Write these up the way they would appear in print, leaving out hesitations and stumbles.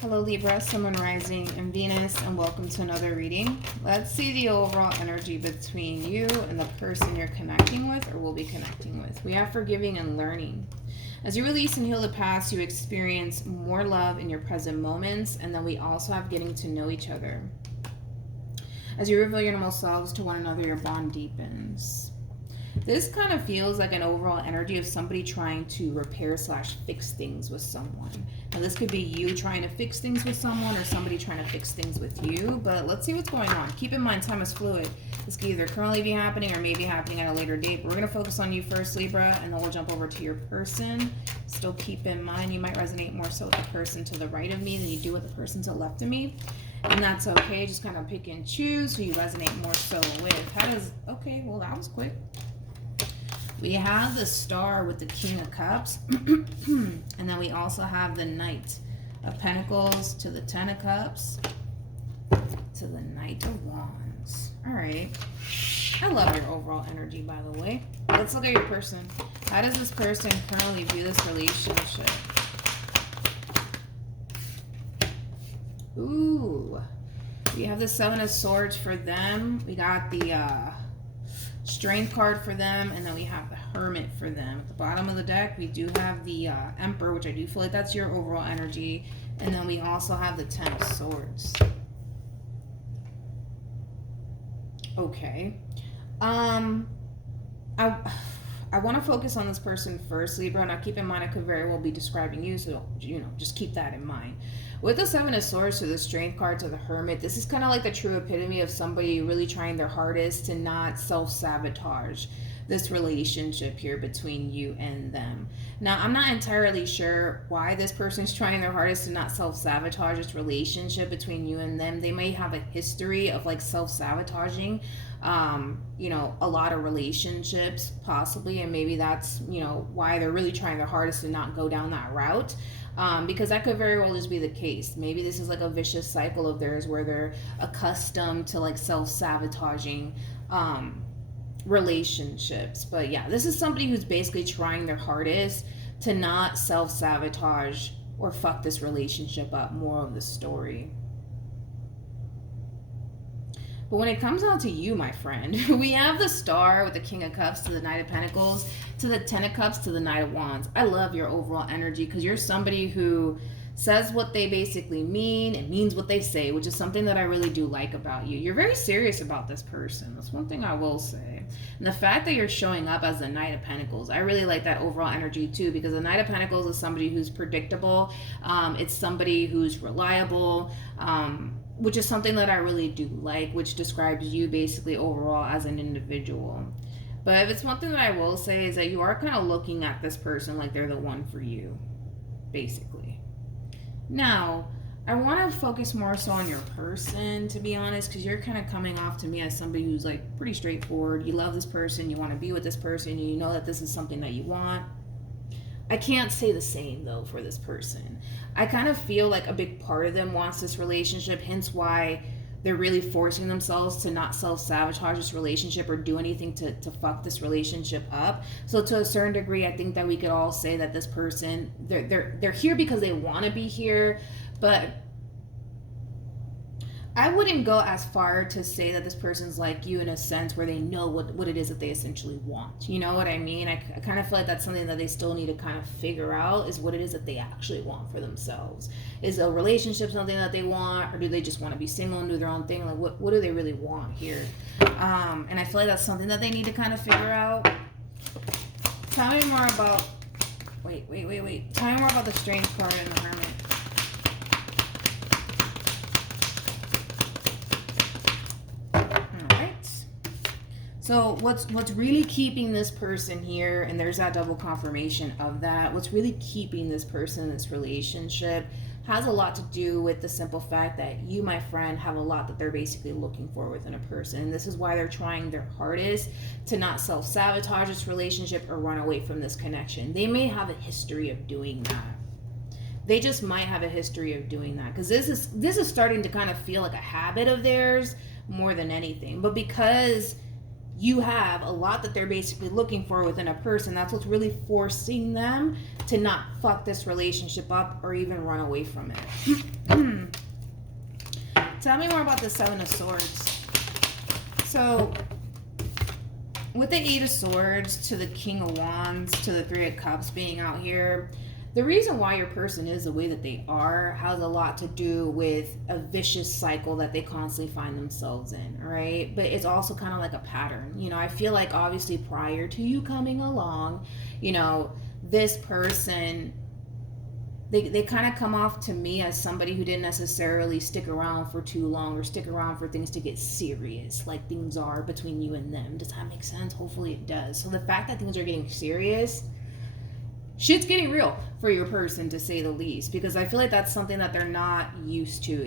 Hello Libra, Sun, Moon, Rising, and Venus, and welcome to another reading. Let's see the overall energy between you and the person you're connecting with or will be connecting with. We have forgiving and learning. As you release and heal the past, you experience more love in your present moments, and then we also have getting to know each other. As you reveal your normal selves to one another, your bond deepens. This kind of feels like an overall energy of somebody trying to repair / fix things with someone. Now this could be you trying to fix things with someone or somebody trying to fix things with you, but let's see what's going on. Keep in mind, time is fluid. This could either currently be happening or maybe happening at a later date. But we're going to focus on you first, Libra, and then we'll jump over to your person. Still keep in mind, you might resonate more so with the person to the right of me than you do with the person to the left of me. And that's okay. Just kind of pick and choose who you resonate more so with. Okay, well that was quick. We have the Star with the King of Cups. And then we also have the Knight of Pentacles to the Ten of Cups to the Knight of Wands. All right. I love your overall energy, by the way. Let's look at your person. How does this person currently view this relationship? Ooh. We have the Seven of Swords for them. We got the Strength card for them, and then we have the Hermit for them. At the bottom of the deck, we do have the Emperor, which I do feel like that's your overall energy, and then we also have the Ten of Swords. Okay. I want to focus on this person first, Libra. Now keep in mind I could very well be describing you, so just keep that in mind. With the Seven of Swords to the Strength card to the Hermit, this is kind of like the true epitome of somebody really trying their hardest to not self-sabotage this relationship here between you and them. Now, I'm not entirely sure why this person's trying their hardest to not self-sabotage this relationship between you and them. They may have a history of like self-sabotaging a lot of relationships possibly, and maybe that's why they're really trying their hardest to not go down that route, because that could very well just be the case. Maybe this is like a vicious cycle of theirs where they're accustomed to like self-sabotaging relationships. But yeah, this is somebody who's basically trying their hardest to not self-sabotage or fuck this relationship up. More of the story. But when it comes down to you, my friend, we have the Star with the King of Cups to the Knight of Pentacles to the Ten of Cups to the Knight of Wands. I love your overall energy because you're somebody who says what they basically mean and means what they say, which is something that I really do like about you. You're very serious about this person. That's one thing I will say. And the fact that you're showing up as the Knight of Pentacles, I really like that overall energy too, because the Knight of Pentacles is somebody who's predictable. It's somebody who's reliable, which is something that I really do like, which describes you basically overall as an individual. But if it's one thing that I will say is that you are kind of looking at this person like they're the one for you, basically. Now, I want to focus more so on your person, to be honest, because you're kind of coming off to me as somebody who's like pretty straightforward. You love this person, you want to be with this person, you know that this is something that you want. I can't say the same though for this person. I kind of feel like a big part of them wants this relationship, hence why they're really forcing themselves to not self-sabotage this relationship or do anything to fuck this relationship up. So to a certain degree, I think that we could all say that this person, they're here because they want to be here, but I wouldn't go as far to say that this person's like you in a sense where they know what it is that they essentially want. You know what I mean? I kind of feel like that's something that they still need to kind of figure out, is what it is that they actually want for themselves. Is a relationship something that they want, or do they just want to be single and do their own thing? Like what do they really want here? And I feel like that's something that they need to kind of figure out. Tell me more about, wait. Tell me more about the Strength card and the Hermit. So what's really keeping this person here, and there's that double confirmation of that, what's really keeping this person in this relationship has a lot to do with the simple fact that you, my friend, have a lot that they're basically looking for within a person. And this is why they're trying their hardest to not self-sabotage this relationship or run away from this connection. They may have a history of doing that. They just might have a history of doing that, because this is starting to kind of feel like a habit of theirs more than anything. But because you have a lot that they're basically looking for within a person. That's what's really forcing them to not fuck this relationship up or even run away from it. Tell me more about the Seven of Swords. So, with the Eight of Swords to the King of Wands to the Three of Cups being out here, the reason why your person is the way that they are has a lot to do with a vicious cycle that they constantly find themselves in, right? But it's also kind of like a pattern. You know, I feel like obviously prior to you coming along, you know, this person, they kind of come off to me as somebody who didn't necessarily stick around for too long or stick around for things to get serious, like things are between you and them. Does that make sense? Hopefully it does. So the fact that things are getting serious, shit's getting real for your person, to say the least, because I feel like that's something that they're not used to.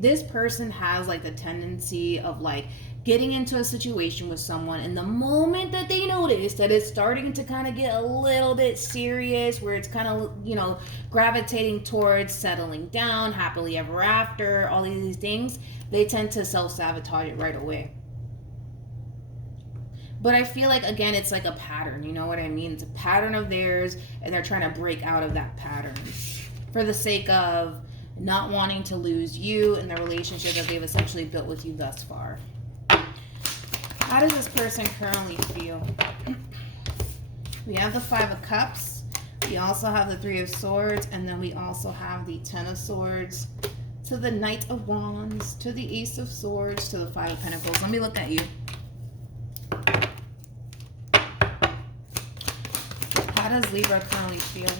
This person has like the tendency of like getting into a situation with someone, and the moment that they notice that it's starting to kind of get a little bit serious, where it's kind of, you know, gravitating towards settling down, happily ever after, all these things, they tend to self-sabotage it right away. But I feel like, again, it's like a pattern, you know what I mean? It's a pattern of theirs, and they're trying to break out of that pattern for the sake of not wanting to lose you and the relationship that they've essentially built with you thus far. How does this person currently feel? We have the Five of Cups. We also have the Three of Swords, and then we also have the Ten of Swords to the Knight of Wands to the Ace of Swords to the Five of Pentacles. Let me look at you. How does Libra currently feel?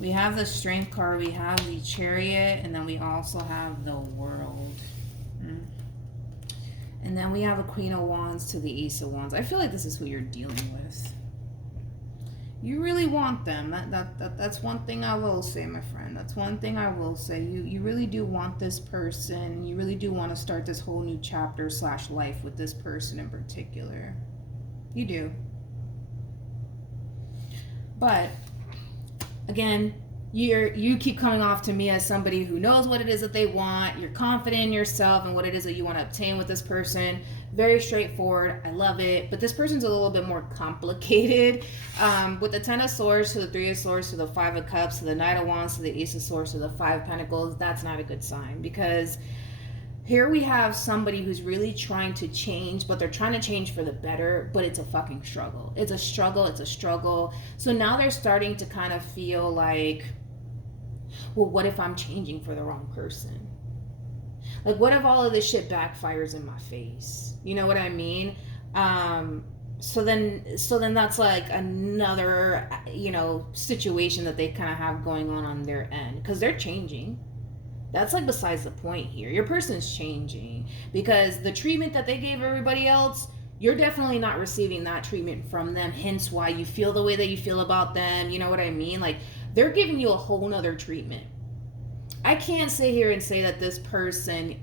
We have the Strength card, we have the Chariot, and then we also have the World. And then we have a Queen of Wands to the Ace of Wands. I feel like this is who you're dealing with. You really want them. That's one thing I will say, my friend. That's one thing I will say. You really do want this person. You really do want to start this whole new chapter / life with this person in particular. You do. But again, you keep coming off to me as somebody who knows what it is that they want. You're confident in yourself and what it is that you want to obtain with this person. Very straightforward. I love it. But this person's a little bit more complicated. With the Ten of Swords to the Three of Swords to the Five of Cups to the Knight of Wands to the Ace of Swords to the Five of Pentacles, that's not a good sign, because here we have somebody who's really trying to change, but they're trying to change for the better, but it's a fucking struggle. It's a struggle. It's a struggle. So now they're starting to kind of feel like, well, what if I'm changing for the wrong person? Like, what if all of this shit backfires in my face? You know what I mean? So then that's like another, you know, situation that they kind of have going on their end, because they're changing. That's like besides the point here. Your person's changing, because the treatment that they gave everybody else, you're definitely not receiving that treatment from them. Hence why you feel the way that you feel about them. You know what I mean? Like, they're giving you a whole nother treatment. I can't sit here and say that this person,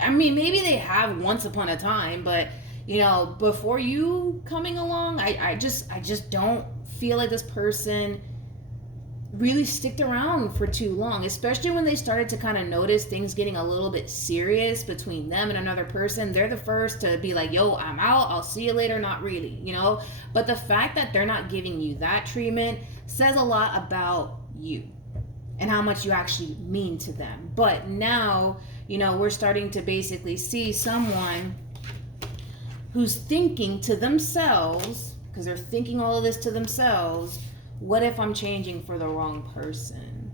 I mean, maybe they have once upon a time, but, you know, before you coming along, I just don't feel like this person really sticked around for too long, especially when they started to kind of notice things getting a little bit serious between them and another person. They're the first to be like, yo, I'm out, I'll see you later. Not really, you know. But the fact that they're not giving you that treatment says a lot about you and how much you actually mean to them. But now, you know, we're starting to basically see someone who's thinking to themselves, because they're thinking all of this to themselves, what if I'm changing for the wrong person?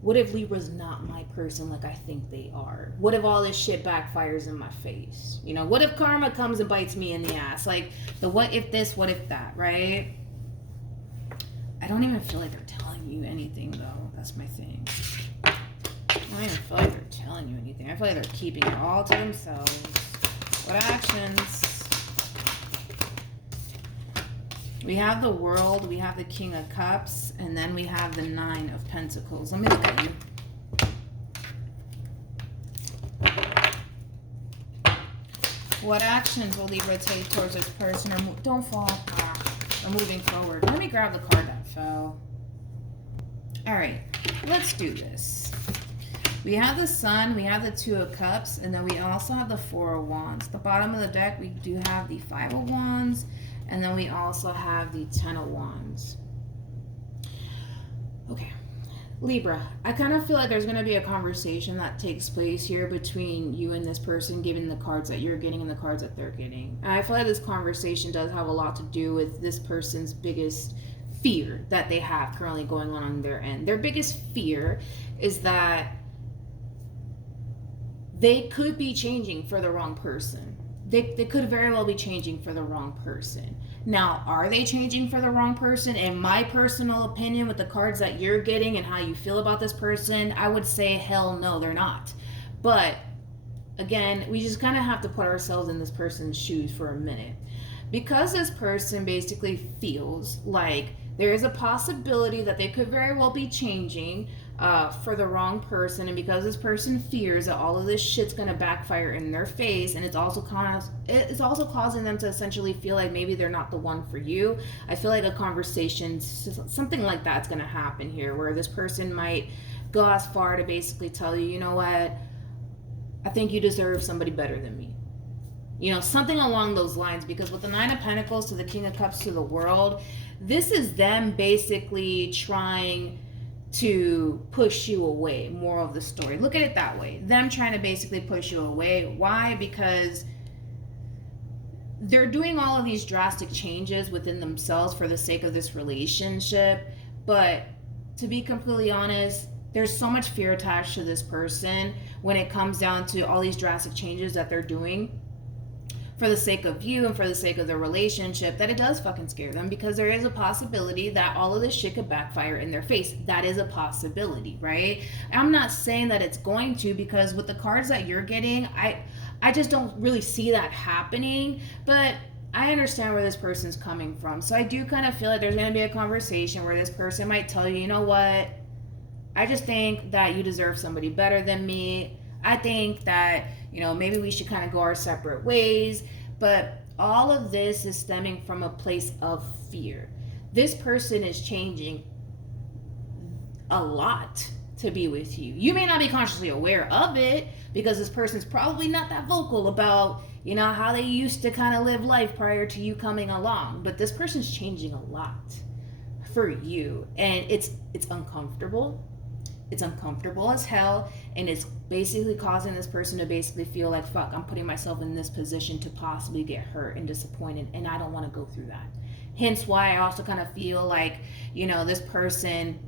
What if Libra's not my person like I think they are? What if all this shit backfires in my face? You know, what if karma comes and bites me in the ass? Like, the what if this, what if that, right? I don't even feel like they're telling you anything, though. That's my thing. I don't even feel like they're telling you anything. I feel like they're keeping it all to themselves. What actions? We have the World, we have the King of Cups, and then we have the Nine of Pentacles. Let me look at you. What actions will Libra take towards this person? Or don't fall. Or moving forward. Let me grab the card that fell. All right, let's do this. We have the Sun, we have the Two of Cups, and then we also have the Four of Wands. The bottom of the deck, we do have the Five of Wands, and then we also have the Ten of Wands. Okay. Libra, I kind of feel like there's going to be a conversation that takes place here between you and this person, given the cards that you're getting and the cards that they're getting. And I feel like this conversation does have a lot to do with this person's biggest fear that they have currently going on their end. Their biggest fear is that they could be changing for the wrong person. They could very well be changing for the wrong person. Now, are they changing for the wrong person? In my personal opinion, with the cards that you're getting and how you feel about this person, I would say hell no, they're not. But again, we just kind of have to put ourselves in this person's shoes for a minute. Because this person basically feels like there is a possibility that they could very well be changing for the wrong person, and because this person fears that all of this shit's gonna backfire in their face, and it's also causing them to essentially feel like maybe they're not the one for you. I feel like a conversation, something like that's gonna happen here, where this person might go as far to basically tell you, you know what, I think you deserve somebody better than me. You know, something along those lines, because with the Nine of Pentacles to the King of Cups to the World, this is them basically trying to push you away. Moral of the story. Look at it that way. Them trying to basically push you away. Why? Because they're doing all of these drastic changes within themselves for the sake of this relationship. But to be completely honest, there's so much fear attached to this person when it comes down to all these drastic changes that they're doing for the sake of you and for the sake of the relationship, that it does fucking scare them, because there is a possibility that all of this shit could backfire in their face. That is a possibility, right? I'm not saying that it's going to, because with the cards that you're getting, I just don't really see that happening, but I understand where this person's coming from. So I do kind of feel like there's going to be a conversation where this person might tell you, you know what, I just think that you deserve somebody better than me. I think that, you know, maybe we should kind of go our separate ways. But all of this is stemming from a place of fear. This person is changing a lot to be with you. You may not be consciously aware of it, because this person's probably not that vocal about, you know, how they used to kind of live life prior to you coming along. But this person's changing a lot for you. And it's uncomfortable. It's uncomfortable as hell, and it's basically causing this person to basically feel like, fuck, I'm putting myself in this position to possibly get hurt and disappointed, and I don't want to go through that. Hence why I also kind of feel like, you know, this person,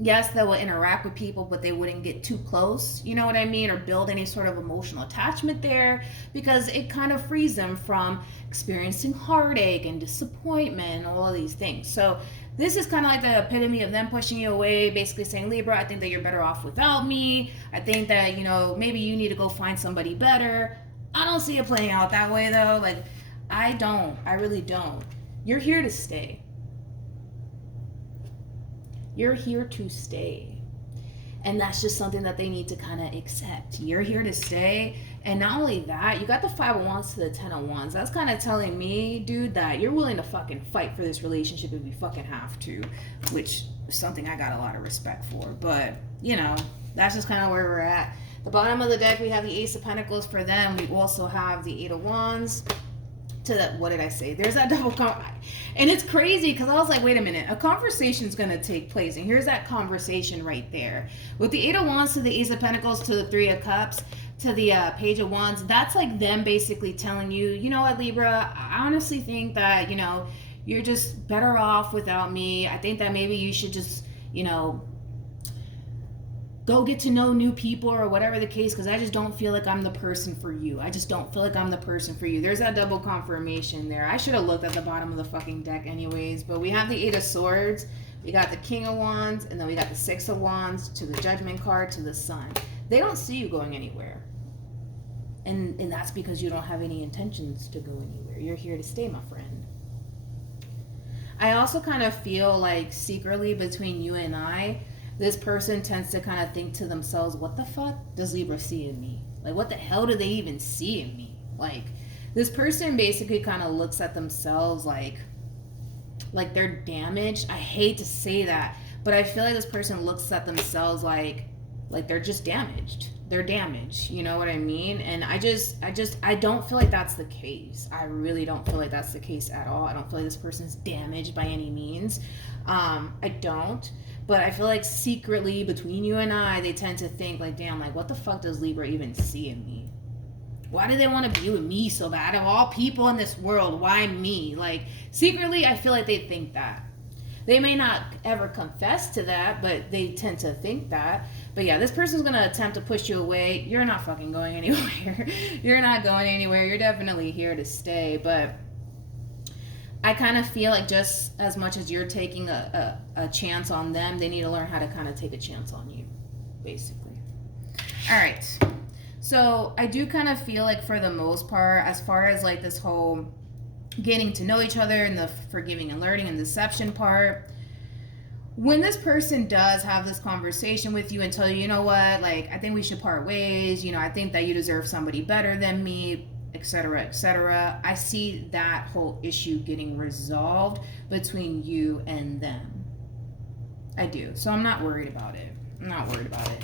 yes, they will interact with people, but they wouldn't get too close, you know what I mean, or build any sort of emotional attachment there, because it kind of frees them from experiencing heartache and disappointment and all of these things. So this is kind of like the epitome of them pushing you away, basically saying, Libra, I think that you're better off without me. I think that, you know, maybe you need to go find somebody better. I don't see it playing out that way, though. Like, I really don't. You're here to stay. You're here to stay. And that's just something that they need to kind of accept. You're here to stay. And not only that, you got the Five of Wands to the Ten of Wands. That's kind of telling me, dude, that you're willing to fucking fight for this relationship if you fucking have to, which is something I got a lot of respect for. But, you know, that's just kind of where we're at. The bottom of the deck, we have the Ace of Pentacles for them. We also have the Eight of Wands to the, what did I say? There's that double and it's crazy, because I was like, wait a minute, a conversation's gonna take place, and here's that conversation right there. With the Eight of Wands to the Ace of Pentacles to the Three of Cups to the Page of Wands, that's like them basically telling you, you know what, Libra, I honestly think that, you know, you're just better off without me. I think that maybe you should just, you know, go get to know new people or whatever the case, because I just don't feel like I'm the person for you. I just don't feel like I'm the person for you. There's that double confirmation there. I should have looked at the bottom of the fucking deck anyways. But we have the Eight of Swords, we got the King of Wands, and then we got the Six of Wands to the Judgment card to the Sun. They don't see you going anywhere. And that's because you don't have any intentions to go anywhere. You're here to stay, my friend. I also kind of feel like secretly between you and I, this person tends to kind of think to themselves, what the fuck does Libra see in me? Like, what the hell do they even see in me? Like, this person basically kind of looks at themselves like they're damaged. I hate to say that, but I feel like this person looks at themselves like Like they're just damaged. They're damaged. You know what I mean? And I don't feel like that's the case. I really don't feel like that's the case at all. I don't feel like this person's damaged by any means. I don't. But I feel like secretly between you and I, they tend to think like, damn, like what the fuck does Libra even see in me? Why do they want to be with me so bad? Of all people in this world, why me? Like secretly, I feel like they think that. They may not ever confess to that, but they tend to think that. But yeah, this person's going to attempt to push you away. You're not fucking going anywhere. You're not going anywhere. You're definitely here to stay. But I kind of feel like just as much as you're taking a chance on them, they need to learn how to kind of take a chance on you, basically. All right. So I do kind of feel like for the most part, as far as like this whole getting to know each other and the forgiving and learning and deception part, when this person does have this conversation with you and tell you, you know what, like I think we should part ways, you know, I think that you deserve somebody better than me, etc., I see that whole issue getting resolved between you and them. I do. So I'm not worried about it.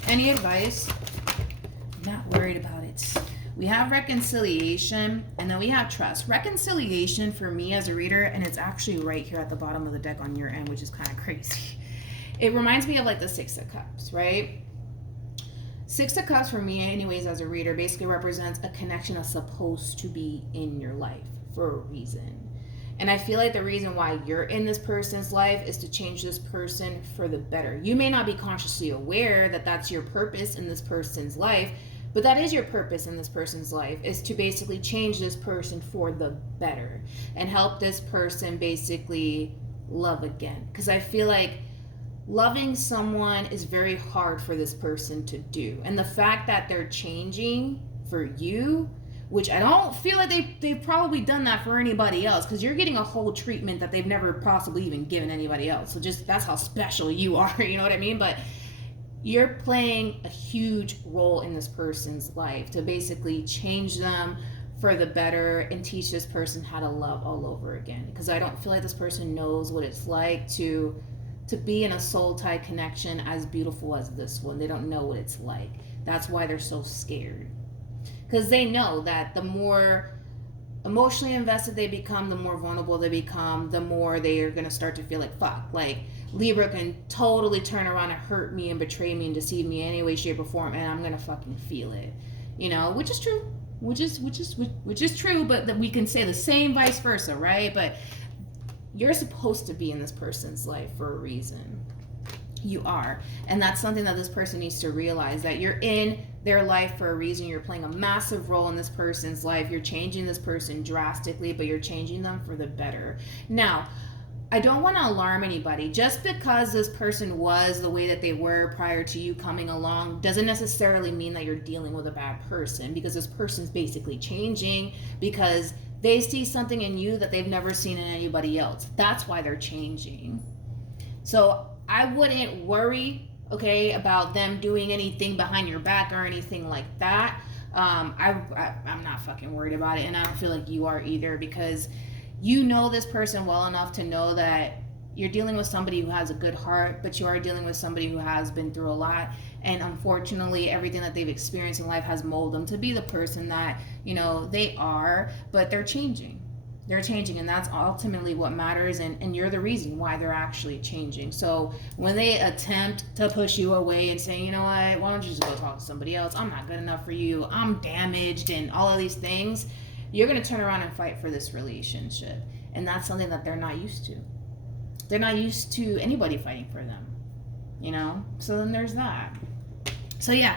Any advice? I'm not worried about it. We have reconciliation, and then we have trust. Reconciliation for me as a reader, and it's actually right here at the bottom of the deck on your end, which is kind of crazy. It reminds me of like the Six of Cups, right? Six of Cups for me anyways as a reader basically represents a connection that's supposed to be in your life for a reason. And I feel like the reason why you're in this person's life is to change this person for the better. You may not be consciously aware that that's your purpose in this person's life, but that is your purpose in this person's life, is to basically change this person for the better and help this person basically love again. Because I feel like loving someone is very hard for this person to do. And the fact that they're changing for you, which I don't feel like they've probably done that for anybody else, because you're getting a whole treatment that they've never possibly even given anybody else. So just that's how special you are, you know what I mean? But you're playing a huge role in this person's life to basically change them for the better and teach this person how to love all over again. Because I don't feel like this person knows what it's like to be in a soul-tie connection as beautiful as this one. They don't know what it's like. That's why they're so scared. Because they know that the more emotionally invested they become, the more vulnerable they become, the more they are going to start to feel like, fuck, like Libra can totally turn around and hurt me and betray me and deceive me in any way, shape, or form, and I'm going to fucking feel it. You know, which is true. Which is true, but that we can say the same vice versa, right? But you're supposed to be in this person's life for a reason. You are. And that's something that this person needs to realize, that you're in their life for a reason. You're playing a massive role in this person's life. You're changing this person drastically, but you're changing them for the better. Now, I don't want to alarm anybody. Just because this person was the way that they were prior to you coming along doesn't necessarily mean that you're dealing with a bad person, because this person's basically changing because they see something in you that they've never seen in anybody else. That's why they're changing. So I wouldn't worry, okay, about them doing anything behind your back or anything like that. I'm not fucking worried about it, and I don't feel like you are either, because you know this person well enough to know that you're dealing with somebody who has a good heart, but you are dealing with somebody who has been through a lot. And unfortunately, everything that they've experienced in life has molded them to be the person that, you know, they are, but they're changing. They're changing, and that's ultimately what matters, and you're the reason why they're actually changing. So when they attempt to push you away and say, you know what, why don't you just go talk to somebody else? I'm not good enough for you. I'm damaged and all of these things. You're going to turn around and fight for this relationship. And that's something that they're not used to. They're not used to anybody fighting for them, you know? So then there's that. So yeah,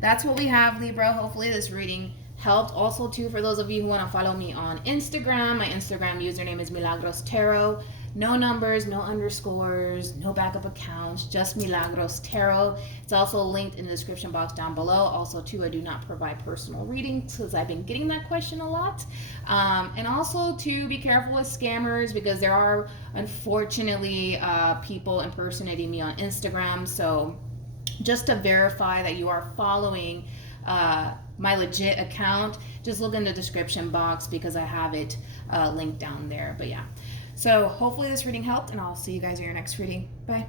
that's what we have, Libra. Hopefully this reading helped. Also, too, for those of you who want to follow me on Instagram, my Instagram username is MilagrosTarot. No numbers, no underscores, no backup accounts, just MilagrosTarot. It's also linked in the description box down below. Also, too, I do not provide personal readings because I've been getting that question a lot. And also, too, be careful with scammers, because there are, unfortunately, people impersonating me on Instagram. So just to verify that you are following my legit account, just look in the description box because I have it linked down there. But yeah. So hopefully this reading helped, and I'll see you guys in your next reading. Bye.